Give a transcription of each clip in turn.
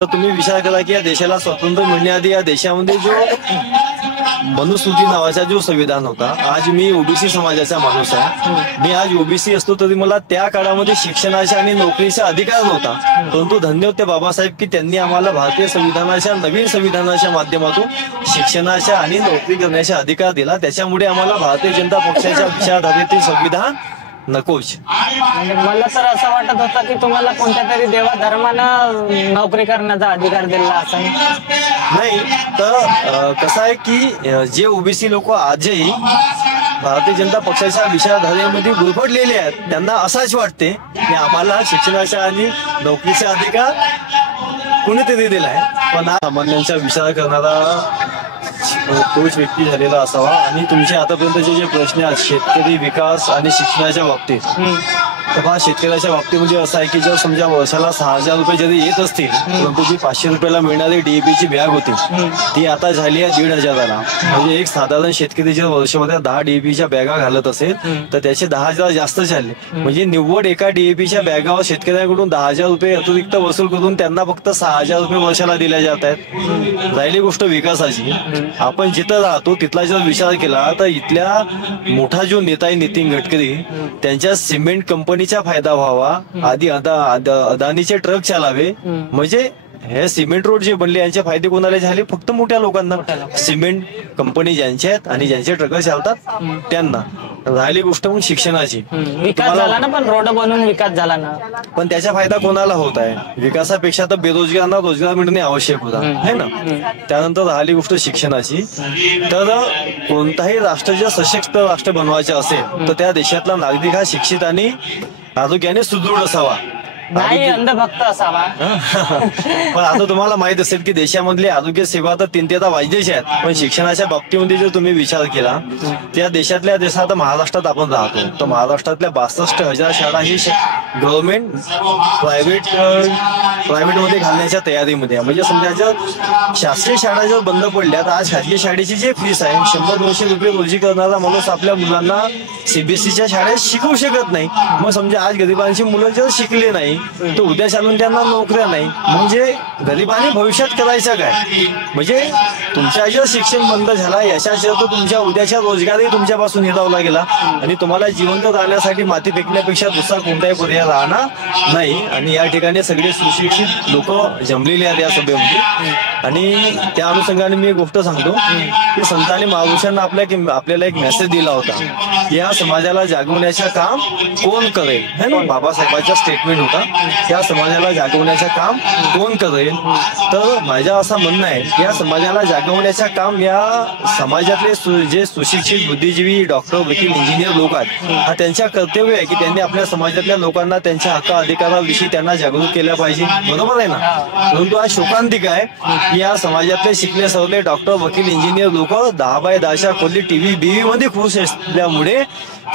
तर तुम्ही विचार करा की या देशाला स्वातंत्र्य मिळण्याआधी या देशामध्ये जो मनुस्मृती नावाचा जो संविधान होता, आज मी ओबीसी समाजाचा माणूस आहे, मी आज ओबीसी असतो तरी मला त्या काळामध्ये शिक्षणाचा आणि नोकरीचा अधिकार नव्हता. परंतु धन्यवाद त्या बाबासाहेब की त्यांनी आम्हाला भारतीय संविधानाच्या नवीन संविधानाच्या माध्यमातून शिक्षणाचा आणि नोकरी करण्याचा अधिकार दिला. त्याच्यामुळे आम्हाला भारतीय जनता पक्षाच्या विचारधारेतील संविधान नकोच. म्हणजे मला तर असं वाटत होतं की तुम्हाला कोणत्या तरी देवा धर्मानं नोकरी करण्याचा अधिकार दिला असं नाही. तर कसं आहे की जे ओबीसी लोक आजही भारतीय जनता पक्षाच्या विचारधारेमध्ये गुरफटलेले आहेत, त्यांना असंच वाटते की आम्हाला शिक्षणाचा आणि नोकरीचा अधिकार कुणीतरी दिलाय. पण सामान्यांचा विचार करणारा तोच व्यक्ती झालेला असावा. आणि तुमचे आतापर्यंतचे जे प्रश्न आहेत शेतकरी विकास आणि शिक्षणाच्या बाबतीत, तर शेतकऱ्याच्या बाबतीमध्ये असं आहे की जर समजा वर्षाला 6,000 रुपये जरी येत असतील, परंतु जी 500 रुपयाला मिळणारी डीएपीची बॅग होती ती आता झाली आहे 1,500ला. म्हणजे एक साधारण शेतकरी जर वर्षामध्ये 10 डीएपीच्या बॅगा घालत असेल तर त्याचे 10,000 जास्त झाले. म्हणजे निव्वळ एका डीएपीच्या बॅगावर शेतकऱ्यांकडून 10,000 रुपये अतिरिक्त वसूल करून त्यांना फक्त 6,000 रुपये वर्षाला दिल्या जात आहेत. राहिली गोष्ट विकासाची, आपण जिथं राहतो तिथला जर विचार केला तर इथल्या मोठा जो नेता आहे नितीन गडकरी, त्यांच्या सिमेंट कंपनीचा फायदा व्हावा, आधी अदानीचे ट्रक चालावे. म्हणजे हे सिमेंट रोड जे बनले यांचे फायदे कोणाला झाले? फक्त मोठ्या लोकांना. सिमेंट कंपनी ज्यांच्या आहेत आणि ज्यांचे ट्रक चालतात त्यांना. राहिली गोष्ट मग शिक्षणाची, विकास झाला ना, पण रोड बनवून विकास झाला ना, पण त्याचा फायदा कोणाला होत आहे? विकासापेक्षा तर बेरोजगारांना रोजगार मिळणे आवश्यक होता है ना. त्यानंतर राहिली गोष्ट शिक्षणाची, तर कोणताही राष्ट्र जर सशक्त राष्ट्र बनवायचे असेल तर त्या देशातला नागरिक हा शिक्षित आणि आरोग्याने सुदृढ असावा, नाही अंधभक्त असावा. पण आता तुम्हाला माहित असेल की देशामधली आरोग्य सेवा तर 3 ते 4 वाजदेश आहेत, पण शिक्षणाच्या बाबतीमध्ये जर तुम्ही विचार केला त्या देशातल्या देशात महाराष्ट्रात आपण राहतो, तर महाराष्ट्रातल्या 62,000 शाळा ही गव्हर्नमेंट प्रायव्हेट मध्ये घालण्याच्या तयारीमध्ये. म्हणजे समजा जर शासकीय शाळा जर बंद पडल्या तर आज खाजगी शाळेची जी फीस आहे 100-200 रुपये रोजी करणारा माणूस आपल्या मुलांना सीबीएसईच्या शाळेत शिकवू शकत नाही. मग समजा आज गरिबांची मुलं जर शिकले नाही तर उद्या चालून त्यांना नोकऱ्या नाही, म्हणजे गरिबांनी भविष्यात करायचं काय? म्हणजे तुमच्या जर शिक्षण बंद झाला यशाच्या तर तुमच्या उद्याच्या रोजगारही तुमच्यापासून हिरावला गेला आणि तुम्हाला जिवंत राहण्यासाठी माती फेकण्यापेक्षा दुसरा कोणताही पर्याय राहणार नाही. आणि या ठिकाणी सगळे सुशिक्षित लोक जमलेले आहेत या सभेमध्ये. आणि त्या अनुषंगाने मी एक गोष्ट सांगतो की संतांनी महापुरुषांना आपल्याला एक मेसेज दिला होता, या समाजाला जागवण्याचं काम कोण करेल, है ना. बाबासाहेबांचा स्टेटमेंट होता, या समाजाला जागवण्याचं काम कोण करेल. तर माझं असं म्हणणं आहे की या समाजाला जागवण्याचं काम या समाजातले जे सुशिक्षित बुद्धिजीवी डॉक्टर वकील इंजिनियर लोक आहेत हा त्यांच्या कर्तव्य आहे की त्यांनी आपल्या समाजातल्या लोकांना त्यांच्या हक्क अधिकाराविषयी त्यांना जागरूक केल्या पाहिजे, बरोबर आहे ना. परंतु आज शोकांतिक आहे की या समाजातले शिकले सवरले डॉक्टर वकील इंजिनियर लोक 10x10 खोली टीव्ही बीव्ही मध्ये खुश असल्यामुळे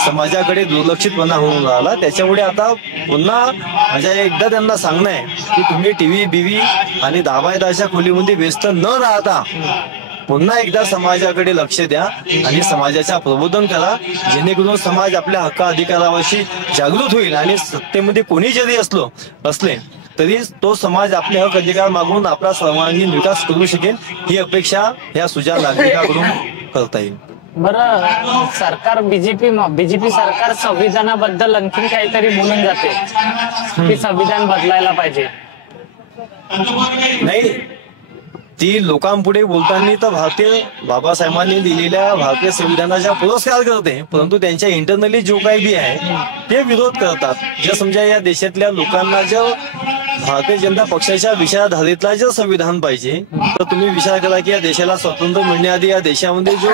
समाजाकडे दुर्लक्षितपणा होऊन राहिला. त्याच्यामुळे आता पुन्हा माझ्या एकदा त्यांना सांगणं आहे की तुम्ही टीव्ही बीव्ही आणि 10x10 खोलीमध्ये व्यस्त न राहता पुन्हा एकदा समाजाकडे लक्ष द्या आणि समाजाचा प्रबोधन करा, जेणेकरून समाज आपल्या हक्क अधिकाराविषयी जागृत होईल. आणि सत्तेमध्ये कोणी जरी असले तरी तो समाज आपले हक्क अधिकार मागून आपला सर्वांगीण विकास करू शकेल, ही अपेक्षा या सुजाण नागरिकांकडून करता येईल. बरं, सरकार बीजेपी सरकार संविधानाबद्दल आणखी काहीतरी बोलून जाते की संविधान बदलायला पाहिजे. नाही, ती लोकांपुढे बोलताना तर बाबासाहेबांनी दिलेल्या भारतीय संविधानाचा पुरस्कार करते, परंतु त्यांच्या इंटरनली जो काही बी आहे ते विरोध करतात. जर समजा या देशातल्या लोकांना जर भारतीय जनता पक्षाच्या विचारधारेतला जर संविधान पाहिजे तर तुम्ही विचार करा की या देशाला स्वातंत्र्य मिळण्याआधी या देशामध्ये जो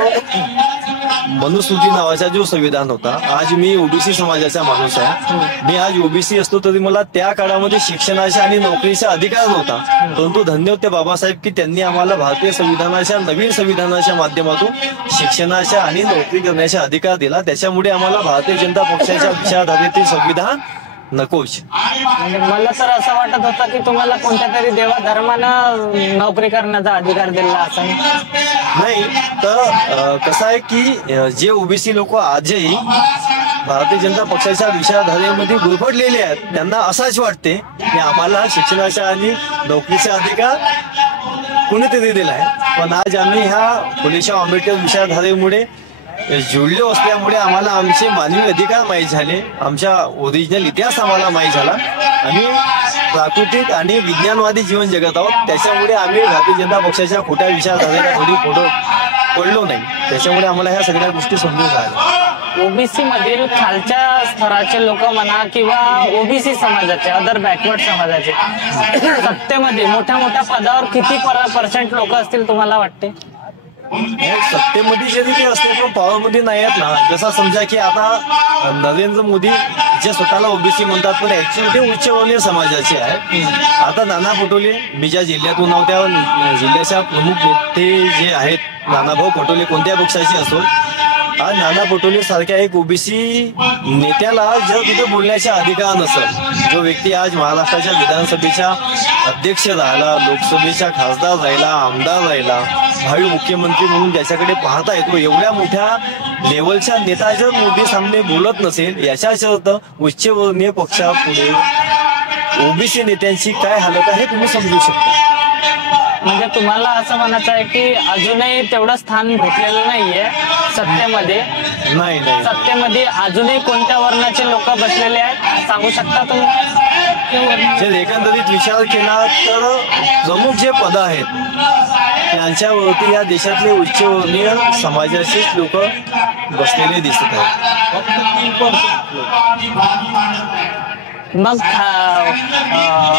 मनुस्मृती नावाचा जो संविधान होता, आज मी ओबीसी समाजाचा माणूस आहे, मी आज ओबीसी असतो तरी मला त्या काळामध्ये शिक्षणाचा आणि नोकरीचा अधिकार नव्हता. परंतु धन्यवाद त्या बाबासाहेब की त्यांनी आम्हाला भारतीय संविधानाच्या नवीन संविधानाच्या माध्यमातून शिक्षणाचा आणि नोकरी करण्याचा अधिकार दिला. त्याच्यामुळे आम्हाला भारतीय जनता पक्षाच्या विचारधारेतील संविधान नकोच. म्हणजे मला तर असं वाटत होतं की तुम्हाला कोणत्या तरी देवा धर्मानं नोकरी करण्याचा अधिकार दिला असं नाही. तर कसं आहे की जे ओबीसी लोक आजही भारतीय जनता पक्षाच्या विचारधारेमध्ये गुरफटलेले आहेत त्यांना असंच वाटते की आम्हाला शिक्षणाचा आणि नोकरीचा अधिकार कुणीतरी दिलाय, पण आज आम्ही ह्या फुलेशाह आंबेडकर विचारधारेमुळे जुळलो असल्यामुळे आम्हाला आमचे मानवी अधिकार माहीत झाले, आमच्या ओरिजिनल इतिहास आम्हाला माहीत झाला. आम्ही प्राकृतिक आणि विज्ञानवादी जीवन जगत आहोत, त्याच्यामुळे आम्ही भारतीय जनता पक्षाच्या खोट्या विचारधारेला थोडी पडलो नाही. त्याच्यामुळे आम्हाला ह्या सगळ्या गोष्टी समजून राहिल्या. ओबीसी मधील खालच्या स्तराचे लोक म्हणा किंवा ओबीसी समाजाचे, अदर बॅकवर्ड समाजाचे सत्तेमध्ये मोठ्या मोठ्या पदावर किती पर्सेंट लोक असतील तुम्हाला वाटते? सत्तेमध्ये जरी ते असते पण पॉवरमध्ये नाही आहेत ना. जसा समजा की आता नरेंद्र मोदी जे स्वतःला ओबीसी म्हणतात पण ऍक्च्युअली ते उच्चवर्णीय समाजाचे आहेत. आता नाना पटोले, मी ज्या जिल्ह्यातून आहो त्या जिल्ह्याच्या प्रमुख नेते जे आहेत नानाभाऊ पटोले, कोणत्या पक्षाचे असो, आज नाना पटोले सारख्या एक ओबीसी नेत्याला जर तिथे बोलण्याचा अधिकार नसेल, जो व्यक्ती आज महाराष्ट्राच्या विधानसभेच्या अध्यक्ष राहिला, लोकसभेचा खासदार राहिला, आमदार राहिला, भावी मुख्यमंत्री म्हणून ज्याच्याकडे पाहता येतो, एवढ्या मोठ्या लेवलच्या नेता जर मोदी सामने बोलत नसेल, याच्याच अर्थ उच्चवर्णीय पक्षापुढे ओबीसी नेत्यांची काय हालत आहे तुम्ही समजू शकता. म्हणजे तुम्हाला असं म्हणायचं आहे की अजूनही तेवढं स्थान भेटलेलं नाहीये सत्तेमध्ये? नाही, सत्तेमध्ये अजूनही कोणत्या वर्णाचे लोक बसलेले आहेत सांगू शकता तुम्ही? जर एकंदरीत विचार केला तर प्रमुख जे पद आहेत त्यांच्यावरती या देशातले उच्चवर्णीय समाजाचेच लोक बसलेले दिसत आहेत. मग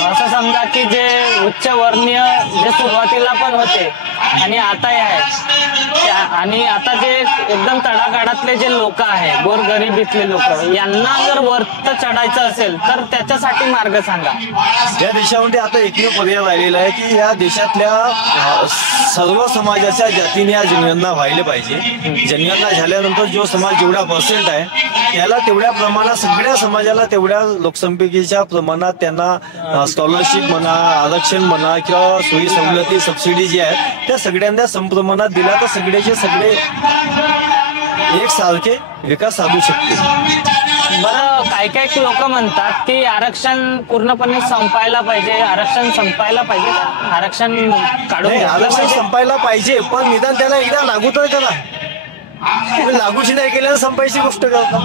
असं समजा की जे उच्चवर्णीय जे सुरुवातीला पण होते आणि आता आहे, आणि आता जे एकदम तळागाळातले जे लोक आहे, गोरगरिबीतले लोक, यांना जर वरत चढायचं असेल तर त्याच्यासाठी मार्ग सांगा. या देशामध्ये आता एकमेव पर्याय राहिलेला आहे की या देशातल्या सर्व समाजाच्या जातीने या जनगणना व्हायला पाहिजे. जनगणना झाल्यानंतर जो समाज जेवढा पर्सेंट आहे त्याला तेवढ्या प्रमाणात सगळ्या समाजाला तेवढ्या लोकसंख्येच्या प्रमाणात त्यांना स्कॉलरशिप म्हणा, आरक्षण म्हणा किंवा सोयी सवलती, सबसिडी जी आहेत त्या सगळ्यांना समप्रमाणात दिला तर सगळ्याचे सगळे एकसारखे विकास साधू शकते. बरं, काही काही लोक म्हणतात की आरक्षण पूर्णपणे संपायला पाहिजे, आरक्षण संपायला पाहिजे, आरक्षण काढून आरक्षण संपायला पाहिजे, पण निदान त्याला एकदा लागू तर करा. लागूच नाही केल्यानं संपायची गोष्ट करता.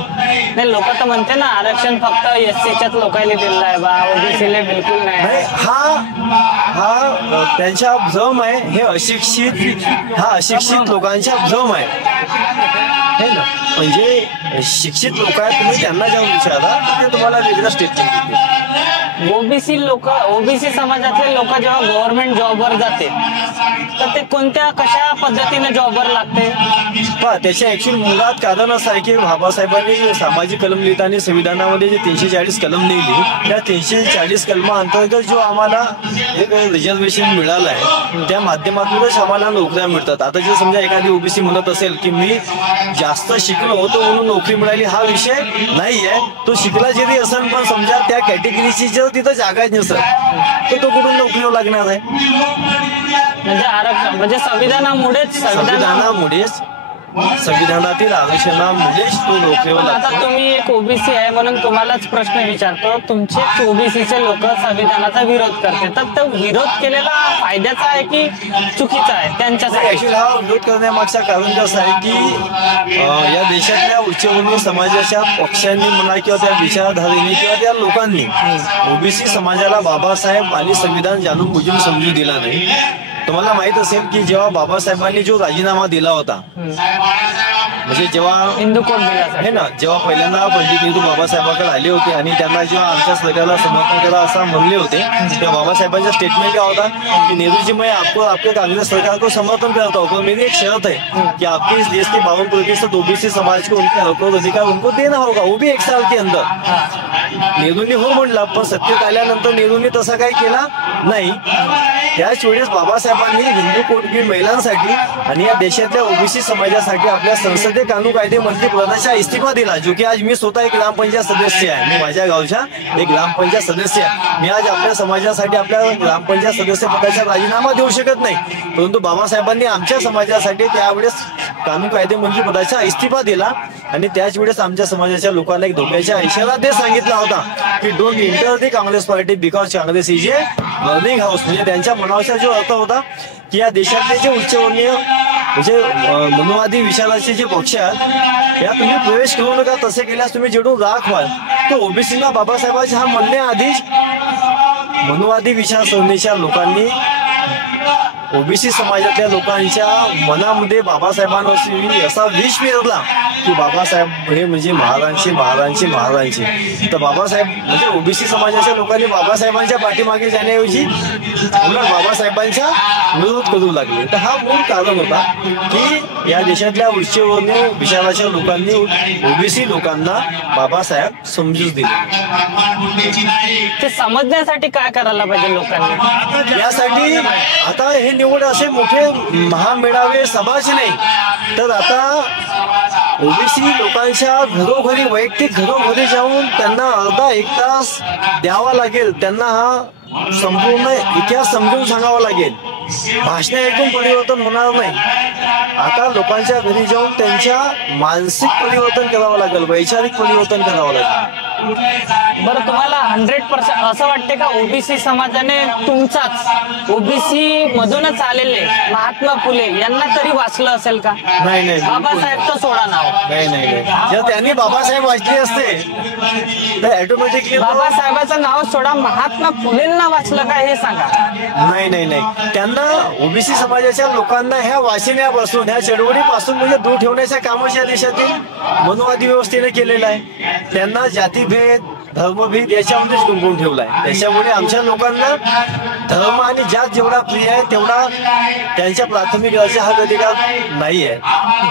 नाही, लोक तर म्हणते ना आरक्षण फक्त एससीच्याच लोकांना दिलेलं आहे बा, ओबीसीला बिलकुल नाही. हा त्यांचा भ्रम आहे. हे अशिक्षित लोकांचा भ्रम आहे ना. म्हणजे शिक्षित लोक आहेत, तुम्ही त्यांना जाऊन विचारा ते तुम्हाला वेगळं स्टेटमेंट देतील. ओबीसी समाजातले लोक जेव्हा गव्हर्नमेंट जॉबवर जाते तर ते कोणत्या कशा पद्धतीने जॉबवर लागते? त्याच्या ऍक्च्युअल मुळात कारण असं आहे की बाबासाहेबांनी सामाजिक कलम लिहिताना संविधानामध्ये जे 340 कलम लिहिली, त्या 340 कलमा अंतर्गत जो आम्हाला एक रिझर्वेशन मिळालं आहे त्या माध्यमातूनच आम्हाला नोकऱ्या मिळतात. आता जर समजा एखादी ओबीसी म्हणत असेल की मी जास्त शिकलो होतो म्हणून नोकरी मिळाली, हा विषय नाही आहे. तो शिकला जरी असेल पण समजा त्या कॅटेगरीची जर तिथं जागा नसेल तर तो कुठून नोकरीवर लागणार आहे? म्हणजे आरक्षण म्हणजे संविधानातील आरक्षणामुळेच तो नोकरीवर लागतो. आता तुम्ही एक ओबीसी आहे म्हणून तुम्हालाच प्रश्न विचारतो, तुमचे ओबीसीचे लोक संविधानाचा विरोध करते, तर तो विरोध केलेला फायद्याचा आहे की चुकीचा आहे त्यांच्यासाठी? ऍक्च्युअली हा विरोध करण्यामागचा कारण कसं आहे की या देशातल्या उच्चवर्णीय समाजाच्या पक्षांनी म्हणा किंवा त्या विचारधारेने किंवा त्या लोकांनी ओबीसी समाजाला बाबासाहेब आणि संविधान जाणून बुजून समजू दिला नाही. तुम्हाला माहित असेल की जेव्हा बाबासाहेबांनी जो राजीनामा दिला होता, म्हणजे जेव्हा हिंदू कोड दिला आहे ना, जेव्हा पहिल्यांदा पंडित नेहरू बाबासाहेबांकडे आले होते आणि त्यांना जेव्हा आमच्या सरकारला समर्थन करा असं म्हणले होते, तेव्हा बाबासाहेबांचा स्टेटमेंट काय होता की नेहरूजी मैं आपको आपके कांग्रेस सरकार को समर्थन करता हूँ, पर मेरी एक शर्त है कि आपके इस देश के 52% ओबीसी समाज को उनके हक और अधिकार उनको देना होगा, वो भी 1 साल के अंदर. नेहरूंनी हो म्हणला, पण सत्तेत आल्यानंतर नेहरूंनी तसा काही केला नाही. त्याच वेळेस बाबासाहेबांनी हिंदू कोडगीर महिलांसाठी आणि या देशातल्या ओबीसी समाजासाठी आपल्या संसदीय कानून कायदे मंत्री पदाचा इस्तीफा दिला, जो की आज मी स्वतः एक ग्रामपंचायत सदस्य आहे. मी माझ्या गावच्या एक ग्रामपंचायत सदस्य आहे. मी आज आपल्या समाजासाठी आपल्या ग्रामपंचायत सदस्य पदाचा राजीनामा देऊ शकत नाही, परंतु बाबासाहेबांनी आमच्या समाजासाठी त्यावेळेस कानून कायदे मंत्री पदाचा इस्तिफा दिला आणि त्याच वेळेस आमच्या समाजाच्या लोकांना एक धोक्याच्या इशारा ते सांगितला होता की don't inter the Congress party because Congress is a burning house. म्हणजे त्यांच्या मनाचा जो अर्थ होता की या देशातले जे उच्चवर्णीय म्हणजे मनुवादी विचाराचे जे पक्ष आहेत या तुम्ही प्रवेश करू नका. तसे केल्यास तुम्ही जेवढून राख व्हाल. तर ओबीसीना बाबासाहेबांच्या हा म्हणण्याआधीच मनुवादी विचारसरणीच्या लोकांनी ओबीसी समाजातल्या लोकांच्या मनामध्ये बाबासाहेबांविषयी असा विष पेरला की बाबासाहेब हे म्हणजे महाराजांचे. तर बाबासाहेब म्हणजे ओबीसी समाजाच्या लोकांनी बाबासाहेबांच्या पाठीमागे जाण्याऐवजी उलट बाबासाहेबांचा विरोध करू लागले. तर हा मूळ कारण होता की या देशातल्या उच्चवर्णीय विचाराच्या लोकांनी ओबीसी लोकांना बाबासाहेब समजून दिले. ते समजण्यासाठी काय करायला पाहिजे लोकांनी? यासाठी आता हे निवड असे मोठे महामेळावे सभाच नाही तर आता ओबीसी लोकांच्या घरोघरी वैयक्तिक घरोघरी जाऊन त्यांना अर्धा एक तास द्यावा लागेल. त्यांना हा संपूर्ण इतिहास समजून सांगावा लागेल. भाषणे ऐकून परिवर्तन होणार नाही. आता लोकांच्या घरी जाऊन त्यांच्या मानसिक परिवर्तन करावं लागेल, वैचारिक परिवर्तन करावं लागेल. बरं, तुम्हाला 100% असं वाटते का ओबीसी समाजाने तुमचाच ओबीसी मधूनच आलेले महात्मा फुले यांना तरी वाचलं असेल का? नाही. बाबासाहेबचं सोडा नाव. नाही. जर त्यांनी बाबासाहेब वाचले असते तर ऑटोमॅटिकली बाबासाहेबाचं नाव सोडा, महात्मा फुलेंना वाचलं का हे सांगा. नाही. त्यांना ओबीसी समाजाच्या लोकांना ह्या वाचण्यापासून ह्या चळवळीपासून म्हणजे दूर ठेवण्याच्या कामच या देशातील मनुवादी व्यवस्थेने केलेलं आहे. त्यांना जातीभेद धर्मभेद याच्यामध्येच गुंफून ठेवलाय. त्याच्यामुळे आमच्या लोकांना धर्म आणि जात जेवढा प्रिय आहे तेवढा त्यांच्या प्राथमिक हा अधिकार नाही आहे.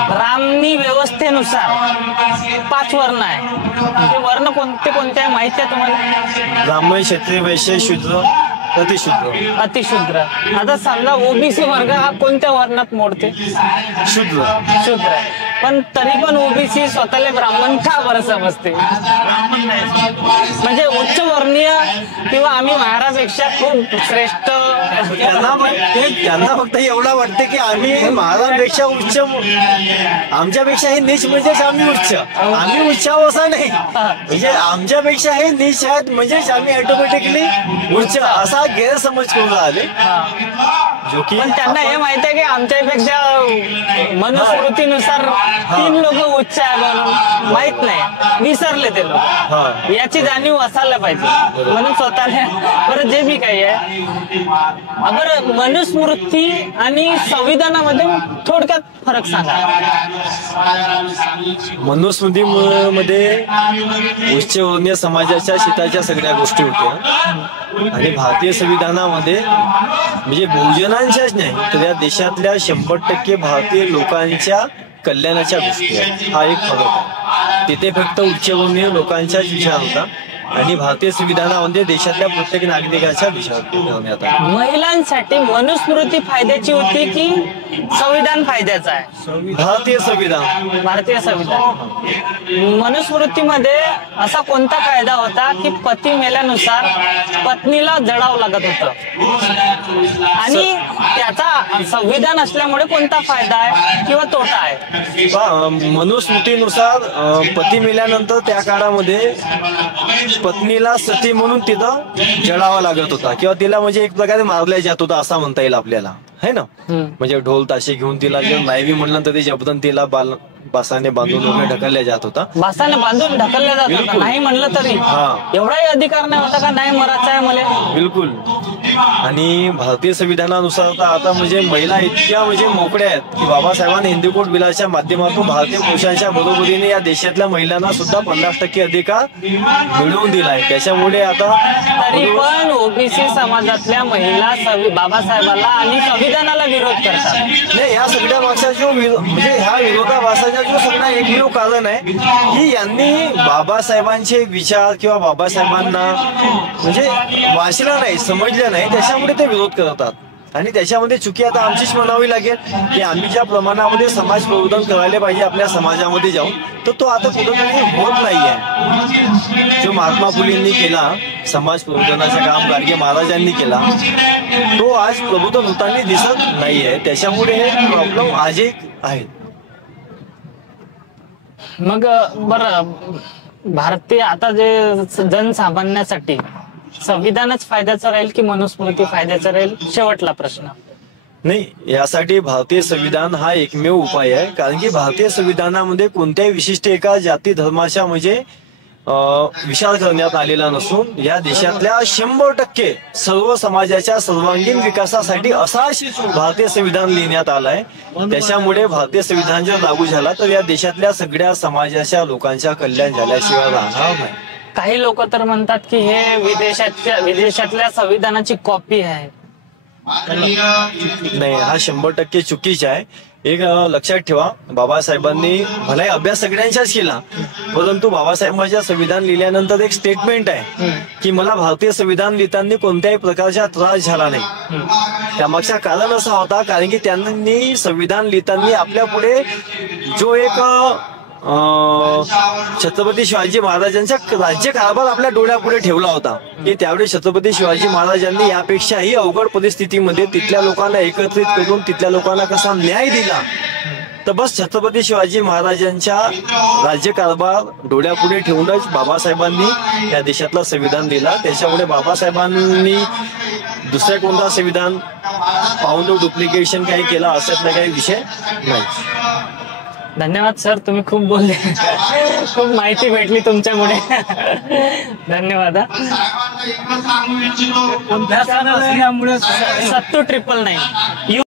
ब्राह्मणी व्यवस्थेनुसार 5 वर्ण आहे. ते वर्ण कोणते आहे माहिती आहे तुम्हाला? ब्राह्मण, क्षत्रिय, वैश्य, शूद्र, अतिशूद्र. आता समजा ओबीसी वर्ग हा कोणत्या वर्णात मोडते? शूद्र. पण तरी पण ओबीसी स्वतःला ब्राह्मण का बरं समजते? म्हणजे उच्च वर्णीय किंवा आम्ही महाराजपेक्षा खूप श्रेष्ठ. त्यांना फक्त एवढा वाटते की आम्ही महाराजांपेक्षा उच्च, आमच्यापेक्षा हे नीच म्हणजेच आम्ही उच्च. आम्ही उच्च असा नाही, म्हणजे आमच्यापेक्षा हे नीच आहेत म्हणजेच आम्ही ऑटोमॅटिकली उच्च असा गैरसमज करून राहिले. जो की पण त्यांना हे माहिती आहे की आमच्यापेक्षा मनुस्मृतीनुसार 3 लोक उच्च आहे म्हणून माहित नाही, विसरले ते लोक. याची जाणीव असायला पाहिजे म्हणून स्वतःला. बरं, जे बी काही आहे, बरं मनुस्मृती आणि संविधानामध्ये थोडक्यात फरक सांगा. मनुस्मृतीमध्ये उच्चवर्णीय समाजाच्या हिताच्या सगळ्या गोष्टी होत्या आणि भारतीय संविधानामध्ये म्हणजे बहुजनांच्याच नाही तर या देशातल्या 100% भारतीय लोकांच्या कल्याणाच्या गोष्टी आहेत. हा एक फरक आहे. तिथे फक्त उच्चवर्णीय लोकांचाच विचार होता आणि भारतीय संविधानामध्ये देशातल्या प्रत्येक नागरिकाचा विचार ठेवण्यात आला. महिलांसाठी मनुस्मृती फायद्याची होती की संविधान फायद्याचं आहे? भारतीय संविधान. मनुस्मृतीमध्ये असा कोणता कायदा होता की पती मेल्यानुसार पत्नीला जळावं लागत होतं आणि त्याचा संविधान असल्यामुळे कोणता फायदा आहे किंवा तोटा आहे? मनुस्मृतीनुसार पती मेल्यानंतर त्या काळामध्ये पत्नीला सती म्हणून तिथं जळावा लागत होता किंवा तिला म्हणजे एक प्रकारे मारल्या जात होता असं म्हणता येईल आपल्याला, है ना. म्हणजे ढोल ताशे घेऊन तिला जर नाही म्हणलं तर ते जबरन तिला बासाने बांधून वगैरे ढकलल्या जात होता. बासाने बांधून ढकलल्या जात होता, नाही म्हणलं तरी एवढाही अधिकार नाही होता का नाही मरायचं आहे मला? बिलकुल. आणि भारतीय संविधानानुसार आता म्हणजे महिला इतक्या म्हणजे मोकळ्या आहेत की बाबासाहेबांनी हिंदू कोड बिलाच्या माध्यमातून भारतीय पुरुषांच्या बरोबरीने या देशातल्या महिलांना सुद्धा 50% अधिकार मिळवून दिलाय. त्याच्यामुळे आता तरी पण ओबीसी समाजातल्या महिला बाबासाहेबांना आणि संविधानाला विरोध करतात. नाही, या सगळ्या मागचा जो म्हणजे ह्या विरोधाभासाचा जो सगळा एकमेव कारण आहे की यांनी बाबासाहेबांचे विचार किंवा बाबासाहेबांना म्हणजे वाचलं नाही, समजलं नाही, त्याच्यामुळे ते विरोध करतात. आणि त्याच्यामध्ये चुकी आता आमचीच म्हणावी लागेल की आम्ही ज्या प्रमाणामध्ये समाज प्रबोधन करायला पाहिजे आपल्या समाजामध्ये जाऊन तर तो आता कुठेतरी होत नाहीये. जो महात्मा फुलेंनी केला समाज प्रबोधनाचं काम गाडगे महाराजांनी केला तो आज प्रबोधन होताना दिसत नाहीये. त्याच्यामुळे हे प्रॉब्लेम आज एक आहे. मग बरं, भारतीय आता जे जनसामान्यासाठी संविधानच फायद्याचं राहील की मनुस्मृती फायद्याचं राहील, शेवटला प्रश्न. नाही, यासाठी भारतीय संविधान हा एकमेव उपाय आहे. कारण की भारतीय संविधानामध्ये कोणत्याही विशिष्ट एका जाती धर्माच्या म्हणजे विचार करण्यात आलेला नसून या देशातल्या 100% सर्व समाजाच्या सर्वांगीण विकासासाठी असा भारतीय संविधान लिहिण्यात आलाय. त्याच्यामुळे भारतीय संविधान जर लागू झाला तर या देशातल्या सगळ्या समाजाच्या लोकांच्या कल्याण झाल्याशिवाय राहणार नाही. काही लोक तर म्हणतात की हे विदेशातल्या संविधानाची कॉपी आहे. नाही, हा 100% चुकीचा आहे. एक लक्षात ठेवा, बाबासाहेबांनी भलाही अभ्यास सगळ्यांच्याच केला, परंतु बाबासाहेबांच्या संविधान लिहिल्यानंतर एक स्टेटमेंट आहे की मला भारतीय संविधान लिहिताना कोणत्याही प्रकारचा त्रास झाला नाही. त्यामागचा कारण असा होता कारण की त्यांनी संविधान लिहिताना आपल्या पुढे जो एक छत्रपती शिवाजी महाराजांचा राज्यकारभार आपल्या डोळ्यापुढे ठेवला होता की त्यावेळी छत्रपती शिवाजी महाराजांनी यापेक्षाही अवघड परिस्थितीमध्ये तिथल्या लोकांना एकत्रित करून तिथल्या लोकांना कसा न्याय दिला. तर बस छत्रपती शिवाजी महाराजांच्या राज्यकारभार डोळ्यापुढे ठेवूनच बाबासाहेबांनी या देशातलं संविधान लिहिला. त्याच्यामुळे बाबासाहेबांनी दुसऱ्या कोणता संविधान पाहून तो डुप्लिकेशन काही केला असल्यातला काही विषय नाही. धन्यवाद सर, तुम्ही खूप बोलले, खूप माहिती भेटली तुमच्यामुळे. धन्यवाद. 7299